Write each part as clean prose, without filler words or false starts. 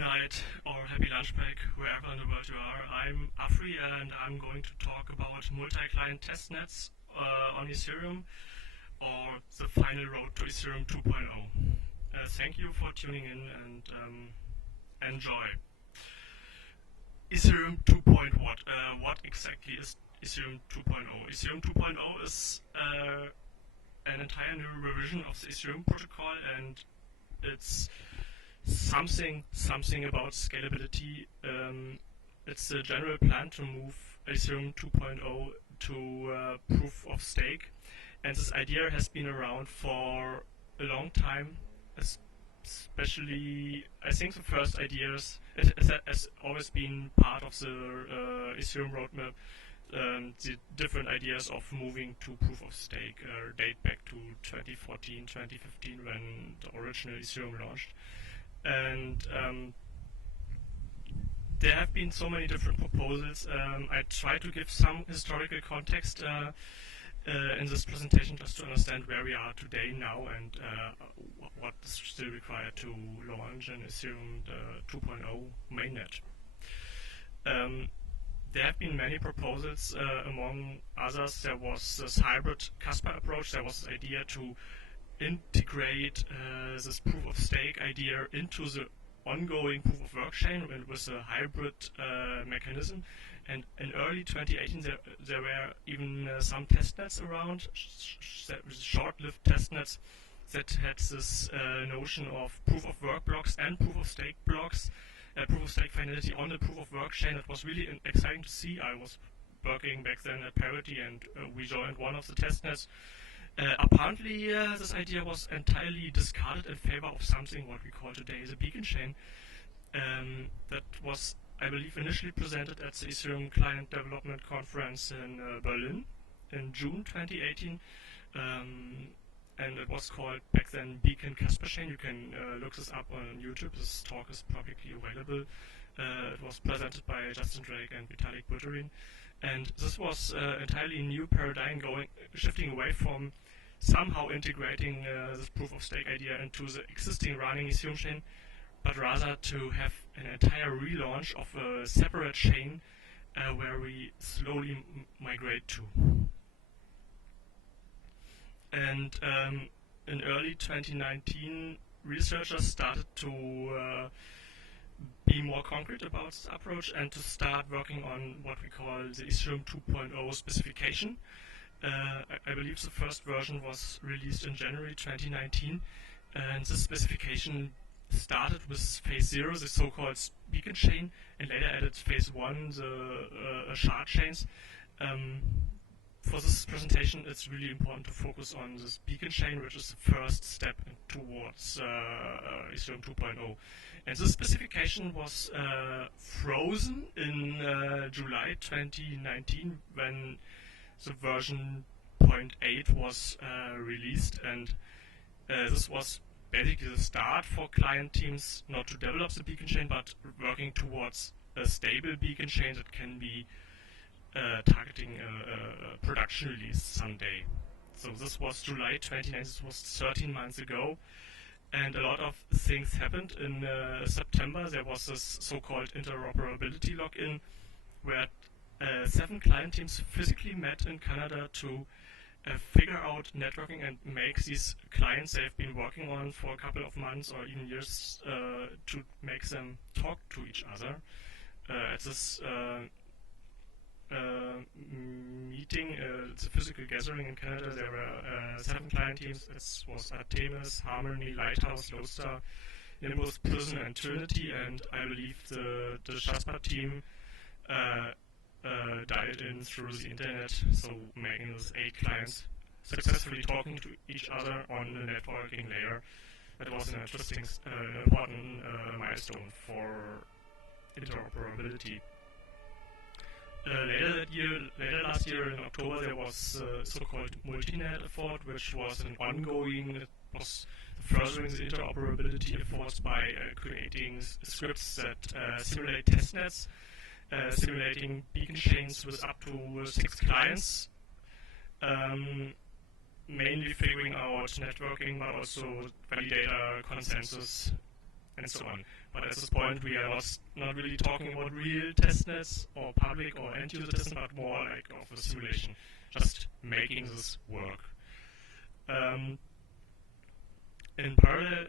night or happy lunch break, wherever in the world you are. I'm Afri and I'm going to talk about multi-client testnets on Ethereum, or the final road to Ethereum 2.0. Thank you for tuning in and enjoy. Ethereum 2.0. What exactly is Ethereum 2.0? Ethereum 2.0 is an entire new revision of the Ethereum protocol, and it's something about scalability. It's a general plan to move Ethereum 2.0 to proof of stake, and this idea has been around for a long time. Especially, I think the first ideas has always been part of the Ethereum roadmap. The different ideas of moving to proof of stake date back to 2014, 2015 when the original Ethereum launched. And there have been so many different proposals. I try to give some historical context in this presentation just to understand where we are today now and what is still required to launch an Ethereum 2.0 mainnet. There have been many proposals. Among others, there was this hybrid Casper approach. There was this idea to integrate this proof of stake idea into the ongoing proof of work chain with a hybrid mechanism. And in early 2018, there were even some testnets around, short-lived testnets that had this notion of proof of work blocks and proof of stake blocks, proof of stake finality on the proof of work chain. It was really exciting to see. I was working back then at Parity, and we joined one of the testnets. Apparently, this idea was entirely discarded in favor of something what we call today the beacon chain. That was, I believe, initially presented at the Ethereum Client Development Conference in Berlin in June 2018. And it was called back then Beacon Casper chain. You can look this up on YouTube. This talk is publicly available. It was presented by Justin Drake and Vitalik Buterin. And this was entirely new paradigm shifting away from somehow integrating this proof of stake idea into the existing running Ethereum chain, but rather to have an entire relaunch of a separate chain where we slowly migrate to. And in early 2019, researchers started to be more concrete about this approach and to start working on what we call the Ethereum 2.0 specification. I believe the first version was released in January 2019, and this specification started with phase 0, the so-called beacon chain, and later added phase 1, the shard chains. For this presentation, it's really important to focus on this beacon chain, which is the first step towards Ethereum 2.0. And this specification was frozen in July 2019 when the version 0.8 was released, and this was basically the start for client teams not to develop the beacon chain, but working towards a stable beacon chain that can be targeting a production release someday. So this was July 2019, this was 13 months ago, and a lot of things happened. In September there was this so-called Interoperability Lock-In, where 7 client teams physically met in Canada to figure out networking and make these clients they've been working on for a couple of months or even years to make them talk to each other. At this meeting, it's a physical gathering in Canada, there were 7 client teams. It was Artemis, Harmony, Lighthouse, Lodestar, Nimbus, Prysm, and Trinity, and I believe the Casper team dialed in through the internet, so making those 8 clients successfully talking to each other on the networking layer. That was an interesting, important milestone for interoperability. Later last year in October, there was so-called Multinet effort, which was an ongoing, it was furthering the interoperability efforts by creating scripts that simulate testnets, simulating beacon chains with up to 6 clients, mainly figuring out networking, but also validator, consensus, and so on. But at this point, we are not really talking about real testnets or public or end-user testnet, but more like of a simulation, just making this work. In parallel,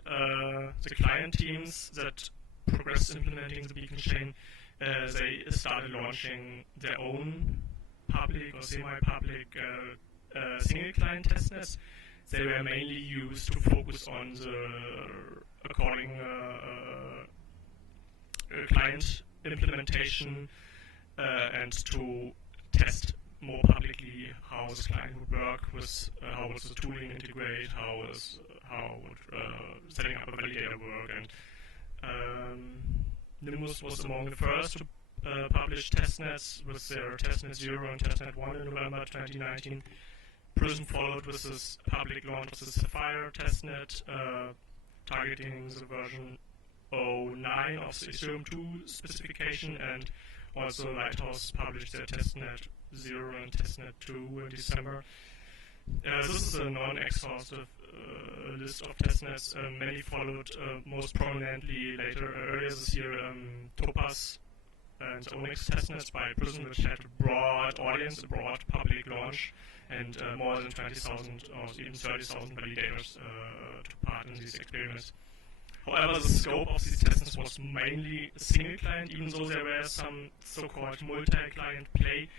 the client teams that progressed implementing the beacon chain, they started launching their own public or semi-public single client testnets. They were mainly used to focus on the according client implementation and to test more publicly how the client would work, with how would the tooling integrate, how would setting up a validator work, and Nimbus was among the first to publish testnets with their Testnet 0 and Testnet 1 in November 2019. Prysm followed with this public launch of the Sapphire testnet, targeting the version 09 of the Ethereum 2 specification, and also Lighthouse published their Testnet 0 and Testnet 2 in December. This is a non-exhaustive list of testnets. Many followed, most prominently earlier this year, Topaz and Onyx testnets by Prysm, which had a broad audience, a broad public launch, and more than 20,000 or even 30,000 validators took part in these experiments. However, the scope of these testnets was mainly single client, even though there were some so-called multi-client play.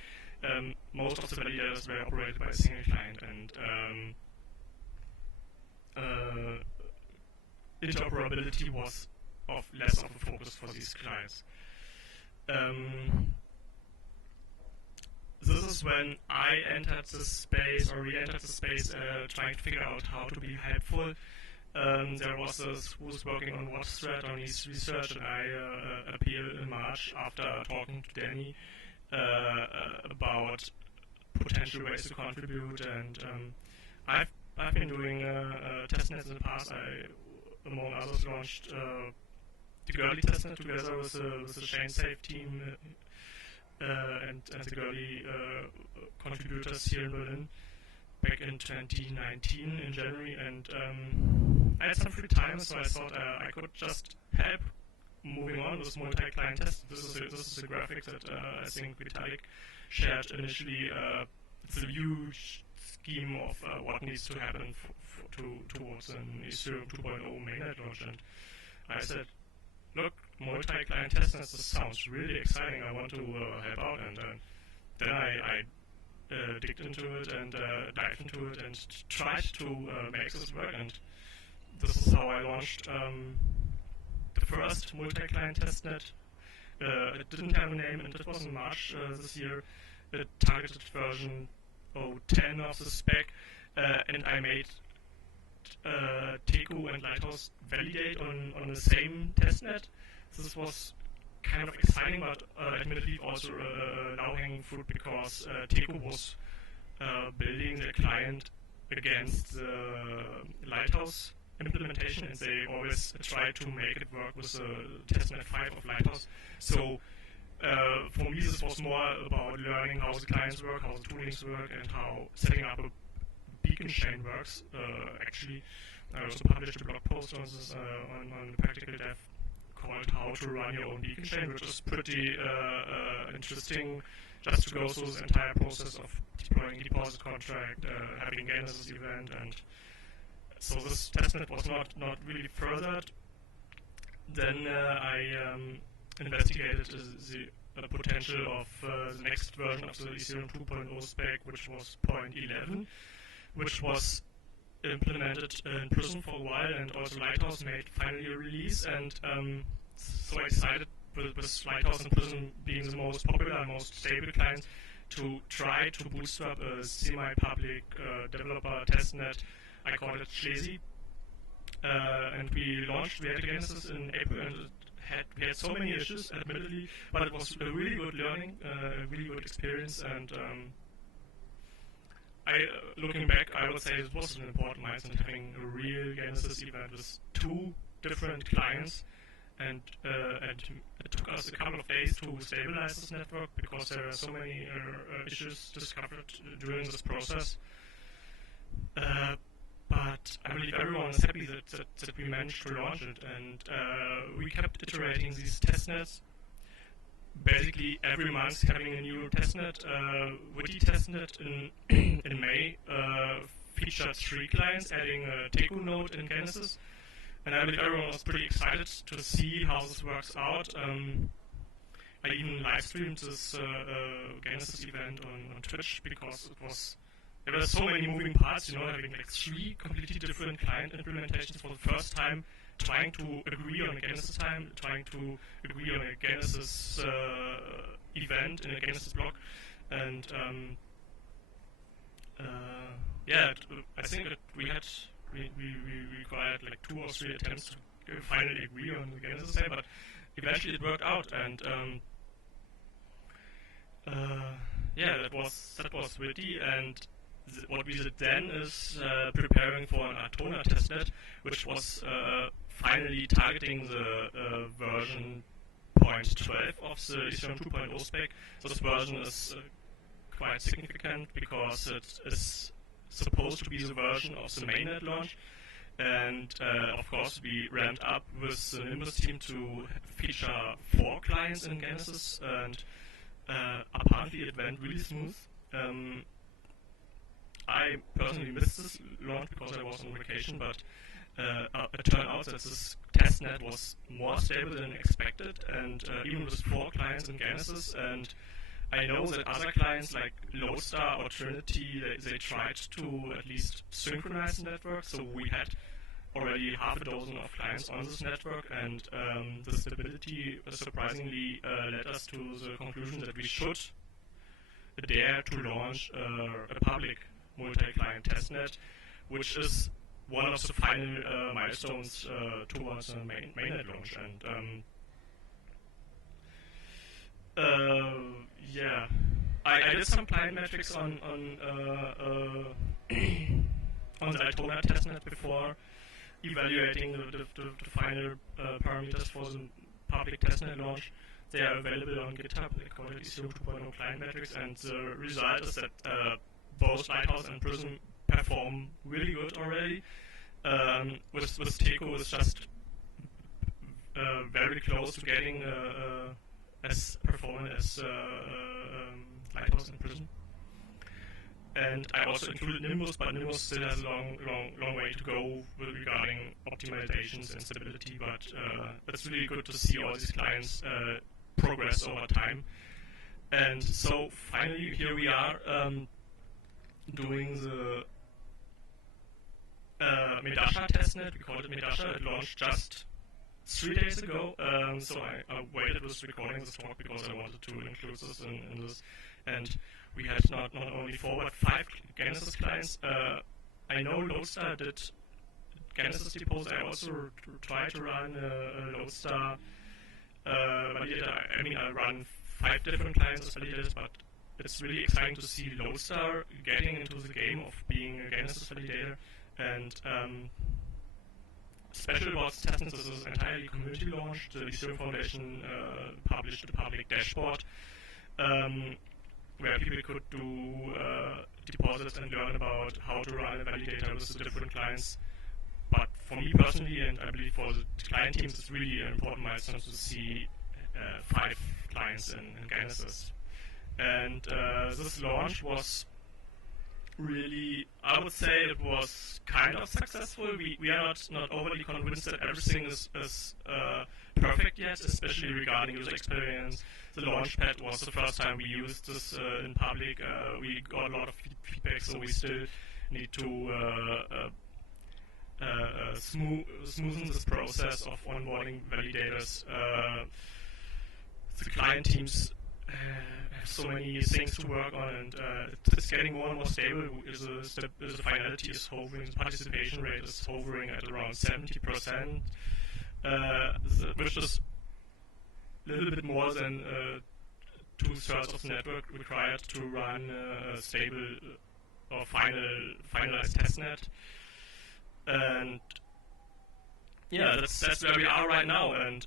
Most of the validators were operated by a single client, and interoperability was of less of a focus for these clients. This is when I entered the space, or re-entered the space, trying to figure out how to be helpful. There was this who was working on Watch thread on his research, and I appeared in March after talking to Danny about potential ways to contribute. And I've been doing testnets in the past. I, among others, launched the Girly testnet together with the Chainsafe team and the Girly contributors here in Berlin back in 2019 in January, and I had some free time, so I thought I could just help moving on with multi-client tests. This is a graphic that I think Vitalik shared initially. It's a huge scheme of what needs to happen towards an Ethereum 2.0 mainnet launch, and I said, look, multi-client testnets, this sounds really exciting, I want to help out, and then I digged into it and dived into it and tried to make this work, and this is how I launched the first multi-client testnet. It didn't have a name, and it was in March this year. It targeted version 0.10 of the spec, and I made Teku and Lighthouse validate on the same testnet. This was kind of exciting, but admittedly also low-hanging fruit, because Teku was building their client against the Lighthouse implementation, and they always try to make it work with the Testnet 5 of Lighthouse. So for me, this was more about learning how the clients work, how the toolings work, and how setting up a beacon chain works. Actually, I also published a blog post on this on Practical Dev called How to Run Your Own Beacon Chain, which is pretty interesting, just to go through the entire process of deploying a deposit contract, having Genesis event, and so this testnet was not really furthered. Then I investigated the potential of the next version of the Ethereum 2.0 spec, which was 0.11, which was implemented in Prysm for a while, and also Lighthouse made finally a release, and so I decided, with Lighthouse and Prysm being the most popular and most stable clients, to try to bootstrap a semi-public developer testnet. I called it Schlesi, and we had Genesis in April, and we had so many issues, admittedly, but it was a really good learning, a really good experience, and looking back, I would say it was an important milestone, having a real Genesis event with 2 different clients, and it took us a couple of days to stabilize this network, because there are so many issues discovered during this process. But but I believe everyone is happy that we managed to launch it, and we kept iterating these testnets. Basically, every month having a new testnet. Witty testnet in May featured 3 clients, adding a Teku node in Genesis, and I believe everyone was pretty excited to see how this works out. I even live streamed this Genesis event on Twitch because there were so many moving parts, having like 3 completely different client implementations for the first time, trying to agree on a Genesis time, trying to agree on a Genesis event in a Genesis block, and I think that we required like 2 or 3 attempts to finally agree on the Genesis time, but eventually it worked out, and that was witty. And what we did then is preparing for an Altona testnet, which was finally targeting the version 0.12 of the Ethereum 2.0 spec. So this version is quite significant because it is supposed to be the version of the mainnet launch. And of course, we ramped up with the Nimbus team to feature 4 clients in Genesis, and apparently it went really smooth. I personally missed this launch because I was on vacation, but it turned out that this testnet was more stable than expected, and even with 4 clients in Genesis. And I know that other clients like Lodestar or Trinity, they tried to at least synchronize the network, so we had already half a dozen of clients on this network, and the stability surprisingly led us to the conclusion that we should dare to launch a public multi-client testnet, which is one of the final milestones towards a mainnet launch. And I did some client metrics on the Altona testnet before evaluating the final parameters for the public testnet launch. They are available on GitHub. They call it Ethereum 2.0 client metrics, and the result is that both Lighthouse and Prysm perform really good already. With Teku, it's just very close to getting as performant as Lighthouse and Prysm. And I also included Nimbus, but Nimbus still has a long way to go regarding optimizations and stability. But it's really good to see all these clients progress over time. And so finally, here we are doing the Medalla testnet. We call it Medalla. It launched just 3 days ago. So I waited with recording this talk because I wanted to include this in this. And we had not only 4 but 5 Genesis clients. I know Lodestar did Genesis depots. I also tried to run a Lodestar validator. I mean, I run 5 different clients as validators, but it's really exciting to see Lodestar getting into the game of being a Genesis validator. And special about Testnets is an entirely community launch. The Ethereum Foundation published a public dashboard where people could do deposits and learn about how to run a validator with the different clients. But for me personally, and I believe for the client teams, it's really an important milestone to see 5 clients in Genesis. And this launch was really, I would say it was kind of successful. We are not overly convinced that everything is perfect yet, especially regarding user experience. The launchpad was the first time we used this in public. We got a lot of feedback, so we still need to smoothen this process of onboarding validators. The client teams have so many things to work on, and it's getting more and more stable. The finality is hovering, the participation rate is hovering at around 70%, which is a little bit more than 2/3 of the network required to run a stable or finalized testnet. And yeah, that's where we are right now. And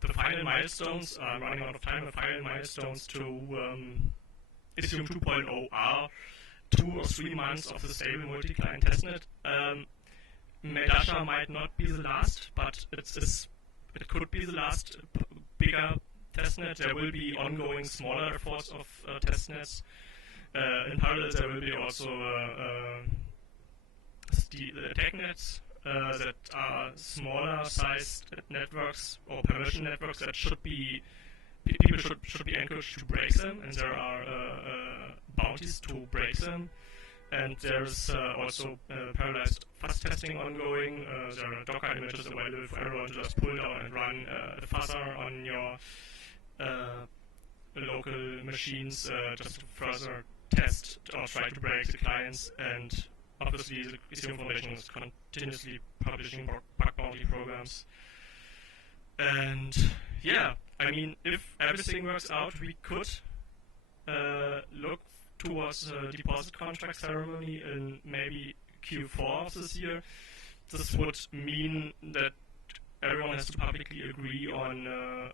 the final milestones, I'm running out of time, the final milestones to Ethereum 2.0 are 2 or 3 months of the stable multi-client testnet. Medalla might not be the last, but it could be the last bigger testnet. There will be ongoing smaller efforts of testnets. In parallel, there will be also the TechNets that are smaller sized networks or permission networks that people should be encouraged to break them, and there are bounties to break them. And there's also parallelized fuzz testing ongoing. There are Docker images available for everyone to just pull down and run the fuzzer on your local machines just to further test or try to break the clients. And obviously, the Ethereum Foundation is continuously publishing bug bounty programs. And yeah, I mean, if everything works out, we could look towards a deposit contract ceremony in maybe Q4 of this year. This would mean that everyone has to publicly agree on a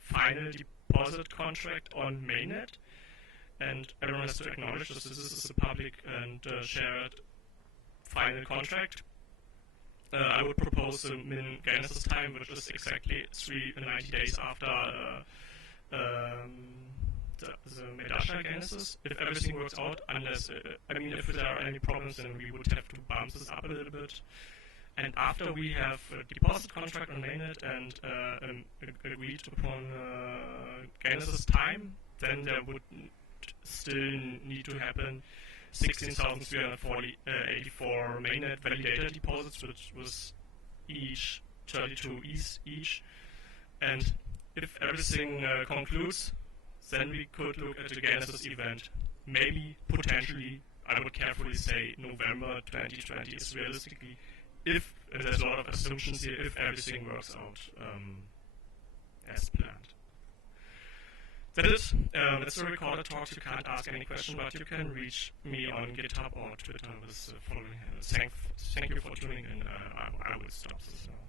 final deposit contract on mainnet, and everyone has to acknowledge that this is a public and shared final contract. I would propose the min genesis time, which is exactly 90 days after the Medalla genesis, if everything works out, unless, if there are any problems, then we would have to bump this up a little bit. And after we have a deposit contract on mainnet and agreed upon genesis time, then there would still need to happen 16,384 mainnet validator deposits, which was each 32 ETH each. And if everything concludes, then we could look at the genesis event. Maybe, potentially, I would carefully say November 2020 is realistically, if there's a lot of assumptions here, if everything works out as planned. That's it. It's a recorded talk. You can't ask any question, but you can reach me on GitHub or Twitter with the following handles. Thank you for tuning in. I will stop this now.